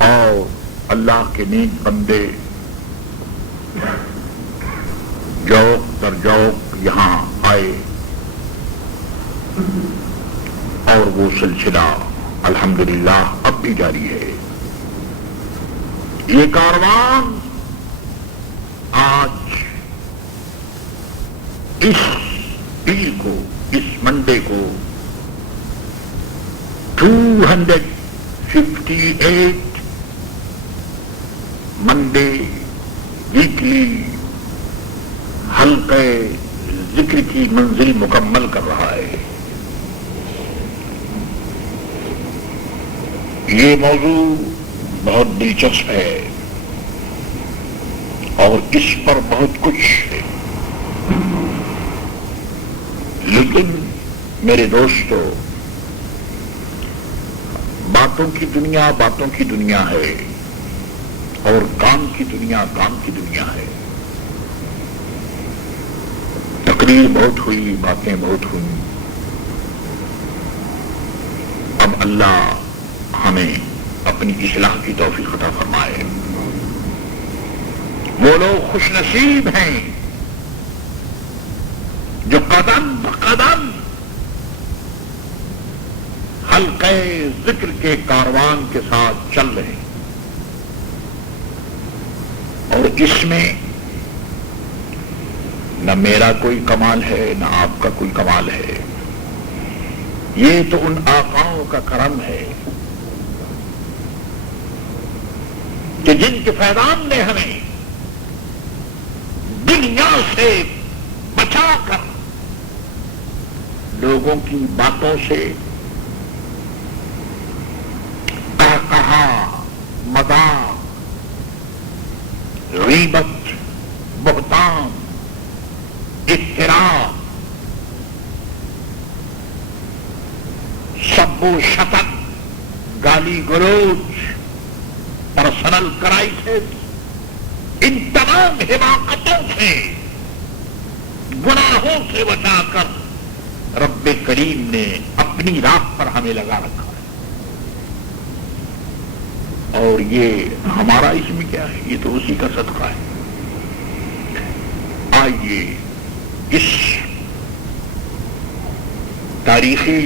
اور اللہ کے نیک بندے جوق در جوق یہاں آئے اور وہ سلسلہ الحمدللہ اب بھی جاری ہے. یہ کاروان آج اس پیر کو، اس منڈے کو 258 منڈے ویکلی حلقے ذکر کی منزل مکمل کر رہا ہے. یہ موضوع بہت دلچسپ ہے اور اس پر بہت کچھ ہے، لیکن میرے دوستو، باتوں کی دنیا ہے اور کام کی دنیا کی دنیا ہے. تقریر بہت ہوئی، باتیں بہت ہوئی. اب اللہ ہمیں اپنی اصلاح کی توفیق عطا فرمائے. وہ لوگ خوش نصیب ہیں جو قدم بقدم حلقے ذکر کے کاروان کے ساتھ چل رہے ہیں، اور اس میں نہ میرا کوئی کمال ہے نہ آپ کا کوئی کمال ہے. یہ تو ان آقاؤں کا کرم ہے کہ جن کے فیضان نے ہمیں دنیا سے بچا کر لوگوں کی باتوں سے کہا مذاق، غیبت، بہتان، افتراء، سب و شتم، گالی گلوچ، پرسنل کرائسس، ان تمام حماقتوں سے، گناہوں سے بچا کر رب کریم نے اپنی راہ پر ہمیں لگا رکھا ہے. اور یہ ہمارا اس میں کیا ہے؟ یہ تو اسی کا صدقہ ہے. آئیے اس تاریخی،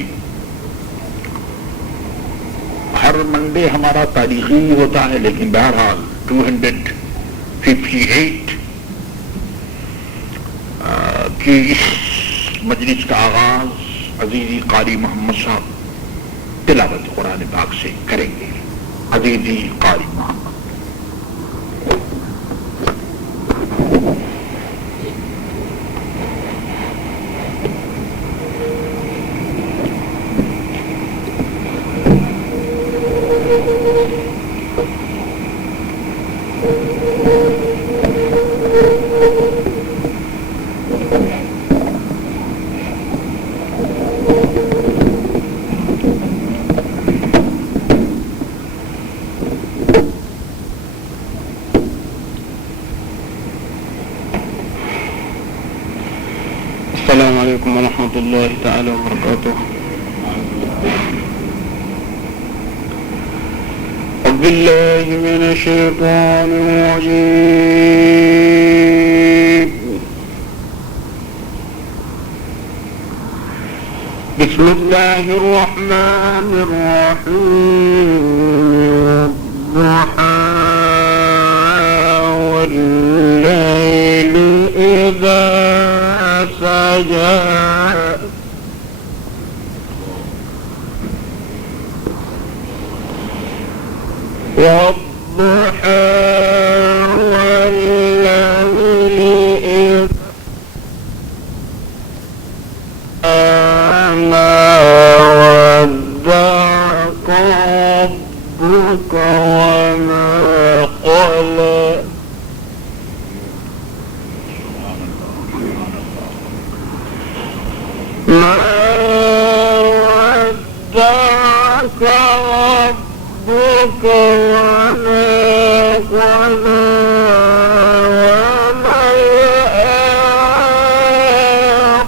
ہر منڈے ہمارا تاریخی ہوتا ہے، لیکن بہرحال 258 کی اس مجلس کا آغاز عزیزی قاری محمد صاحب تلاوت قرآن پاک سے کریں گے. عزیزی قاری محمد. السلام علیکم ورحمۃ اللہ تعالی وبرکاتہ. اعوذ باللہ من الشیطان الرجیم. بسم اللہ الرحمن الرحیم. والضحى والليل إذا سجى والضحى والليل إذا ما ودعك ربك وما قلى. ما ودعك ربك وما قلى.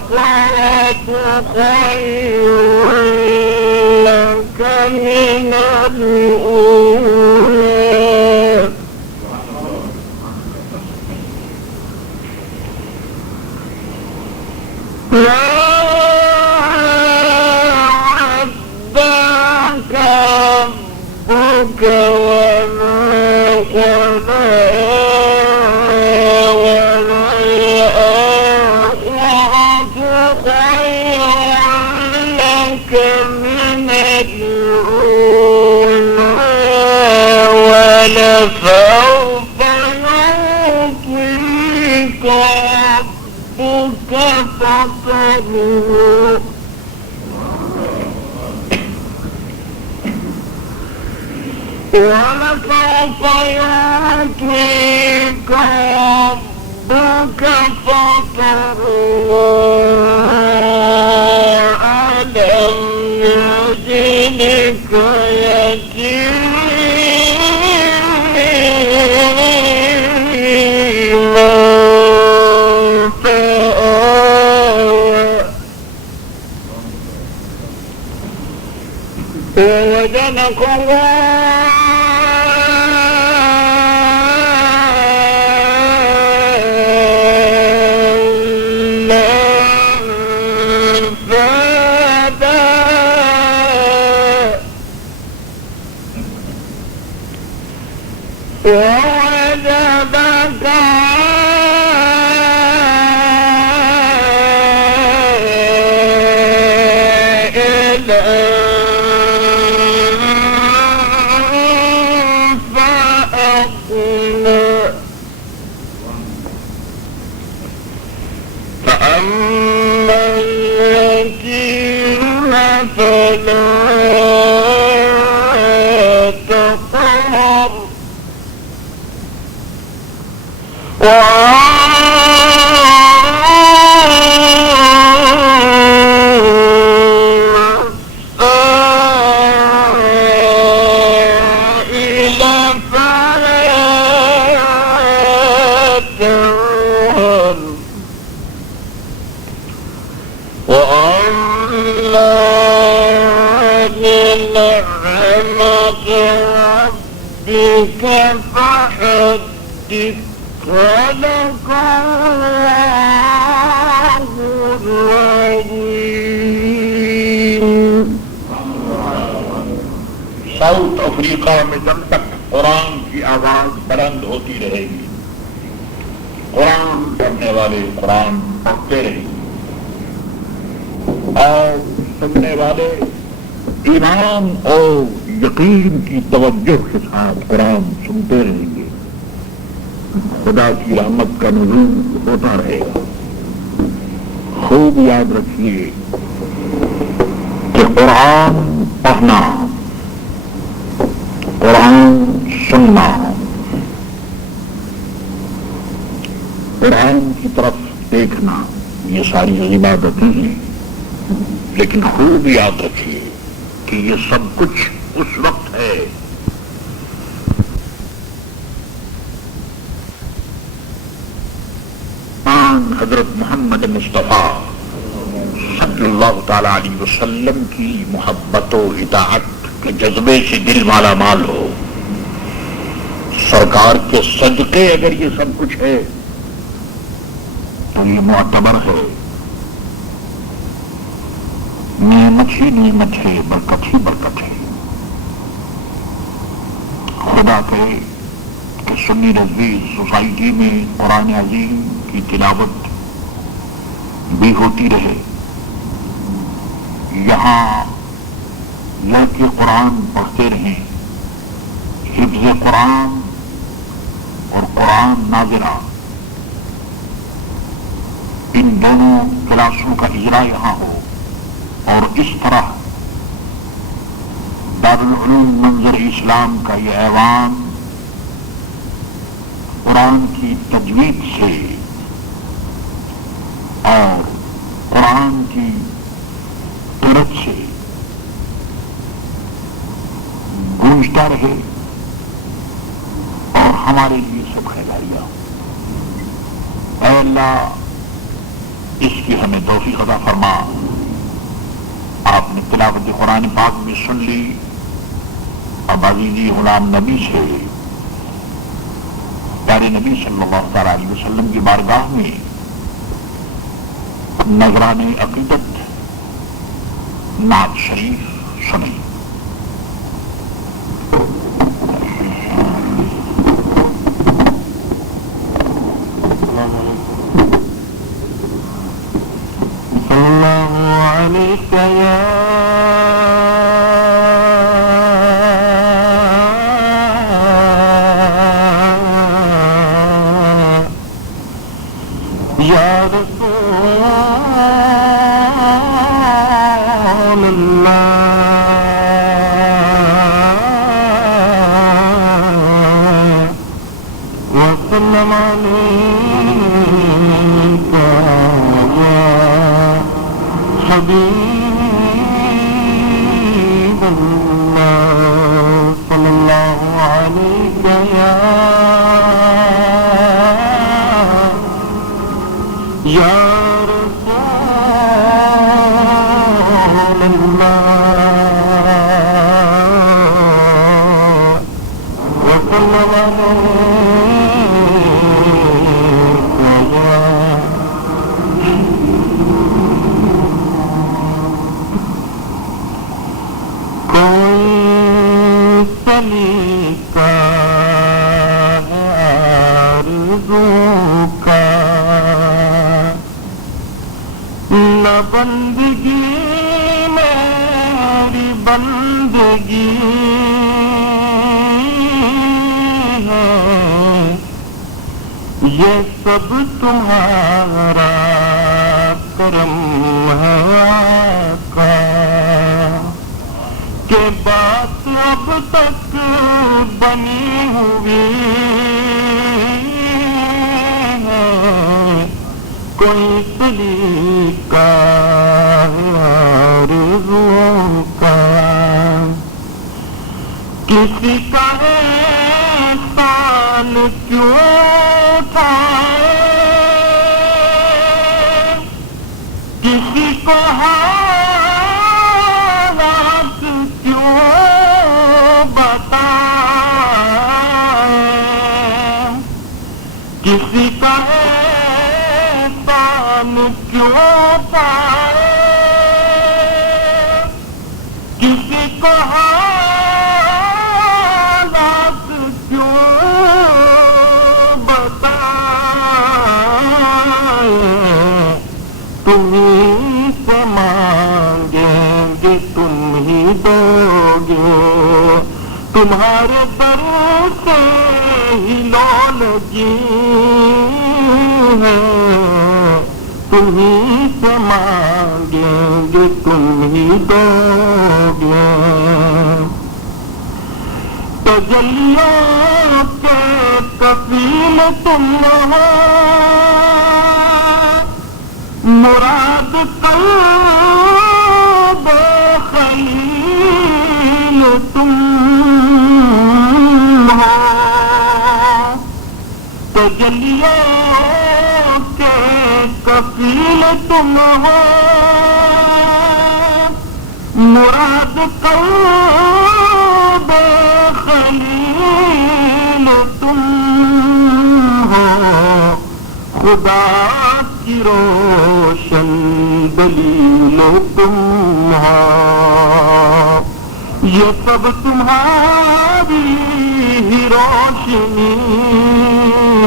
والآخرة خير لك من الأولى. ربك وما قلى وللآخرة خير لك من الأولى ولسوف يعطيك ربك فترضى ولسوف يعطيك ربك فترضى ألم يجدك يتيما فآوى ووجدك ووجدك عائلا فأغنى فأما اليتيم فلا تقهر والسائل فلا تنهر وأما بنعمة ربك فحدث صدق الله العظيم. ساؤتھ افریقہ میں جب تک قرآن کی آواز بلند ہوتی رہے گی، قرآن پڑھنے والے قرآن پڑھتے رہیں گے اور سننے والے ایمان اور یقین کی توجہ کے ساتھ قرآن سنتے رہیں گے، خدا کی رحمت کا نزول ہوتا رہے گا۔ خوب یاد رکھیے کہ قرآن پڑھنا، قرآن سننا، قرآن کی طرف دیکھنا، یہ ساری عبادتیں ہیں، لیکن خوب یاد رکھیے کہ یہ سب کچھ اس وقت ہے حضرت محمد مصطفیٰ صلی اللہ تعالی علیہ وسلم کی محبت و اطاعت کے جذبے سے دل مالا مال ہو۔ سرکار کے صدقے اگر یہ سب کچھ ہے تو یہ معتبر ہے، نعمت ہی نعمت ہے، برکت ہی برکت ہے۔ خدا کرے کہ سنی رضوی سوسائٹی میں قرآن عظیم کی تلاوت بھی ہوتی رہے، یہاں لڑکے قرآن پڑھتے رہیں، حفظ قرآن اور قرآن ناظرہ ان دونوں کلاسوں کا اجرا یہاں ہو، اور اس طرح دارالعلوم منظر اسلام کا یہ ایوان قرآن کی تجوید سے اور قرآن کی قرت سے گونجتا رہے اور ہمارے لیے سب خیریا ہو۔ اے اللہ اس کی ہمیں توفیق عطا فرما۔ آپ نے تلاوت قرآن پاک بھی سن لی، اب عزیزی غلام نبی سے پیارے نبی صلی اللہ تعالی علیہ وسلم کی بارگاہ میں نذران عقیدت نعت شریف سنی۔ وسلم عليك يا حبيب الله صلى الله عليك يا رسول الله وسلم عليك يا کوئی سلیقہ آرزو کا نہ بندگی میری بندگی ہے یہ سب تمہارا کرم ہے آقا کہ بات اب تک بنی ہوئی ہے کوئی سلیقہ آرزو کا کسی کا احسان کیوں اٹھائے کسی کو حالات کیوں بتائے کسی کا احسان کیوں پائے کسی کو حالات کیوں بتائے تم ہی سے مانگیں گے تم ہی دو گے تمہارے در سے ہی لو لگی ہے تم ہی سے مانگیں گے تم ہی دو گے تجلیوں کے کفیل تم ہو مراد قلب خلیل تم ہو تجلیوں کے کفیل تم ہو مراد قلب خلیل تم ہو خدا کی روشن دلیل تم ہو یہ سب تمہاری ہی روشنی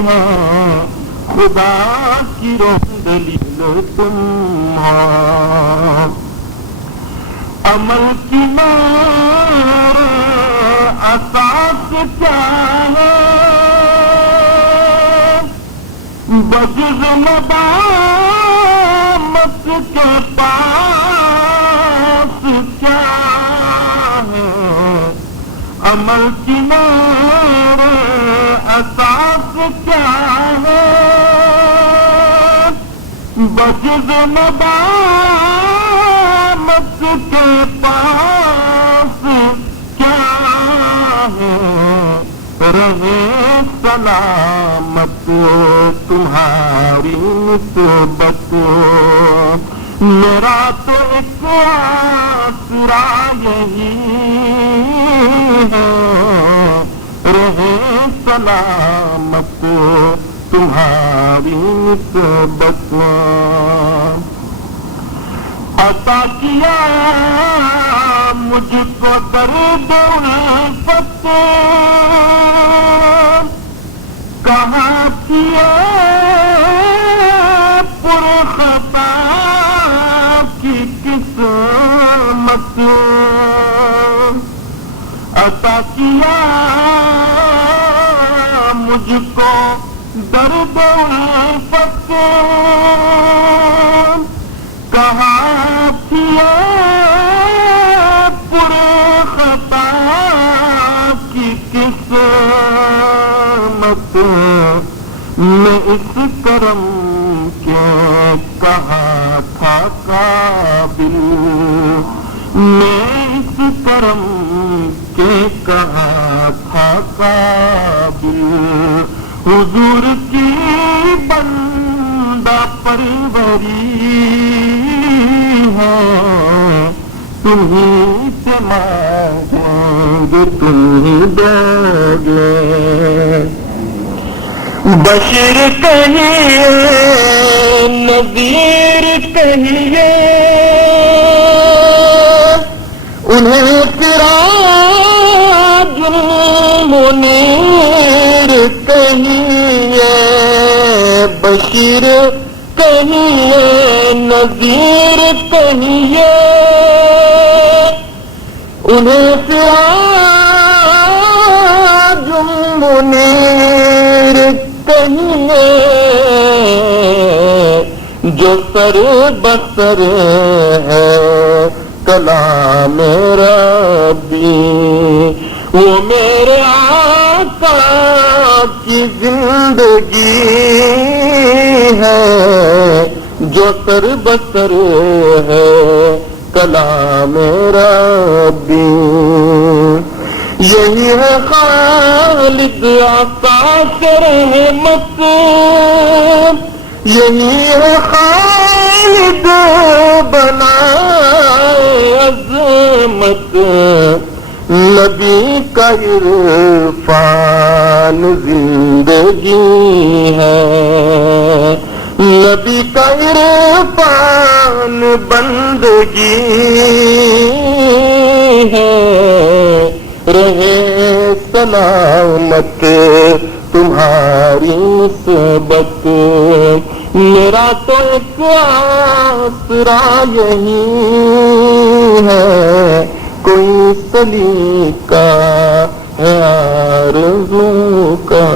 ہے خدا کی روشن دلیل تم ہو عمل کی میرے اساس کیا ہے بجز مدامت کے پاس کیا ہے عمل کی میرے اساس کیا ہے بجز مدامت کے پاس کیا ہے رہے سلامت تمہاری نسبت میرا تو ایک آسرا یہی ہے رہے سلامت تمہاری نسبت عطا کیا مجھ کو درد الفت کہاں کیا پرخطا کی قسمت عطا کیا مجھ کو درد الفت کہاں کیا پرخطا کی قسمت میں اس کرم کے کہا تھا قابل، میں اس کرم کے کہا تھا قابل، حضور کی بندہ پروری ہے، تمہیں سے مانگیں گے تمہیں دو گے، بشیر کہیے نذیر کہیے انہیں سراج منیر کہیے، بشیر کہیے نذیر کہیے انہیں سراج منیر کہیے، جو سر بسر ہے کلام ربی، وہ میرے آقا کی زندگی ہے، جو سر بسر ہے کلام ربی، یہی ہے خالد عطا رحمت، یہی ہے خالد بنا عظمت، نبی کا عرفان زندگی ہے، نبی کا عرفان بندگی ہے، رہے سلامت تمہاری نسبت، میرا تو ایک آسرا یہی ہے، کوئی سلیقہ ہے آرزو کا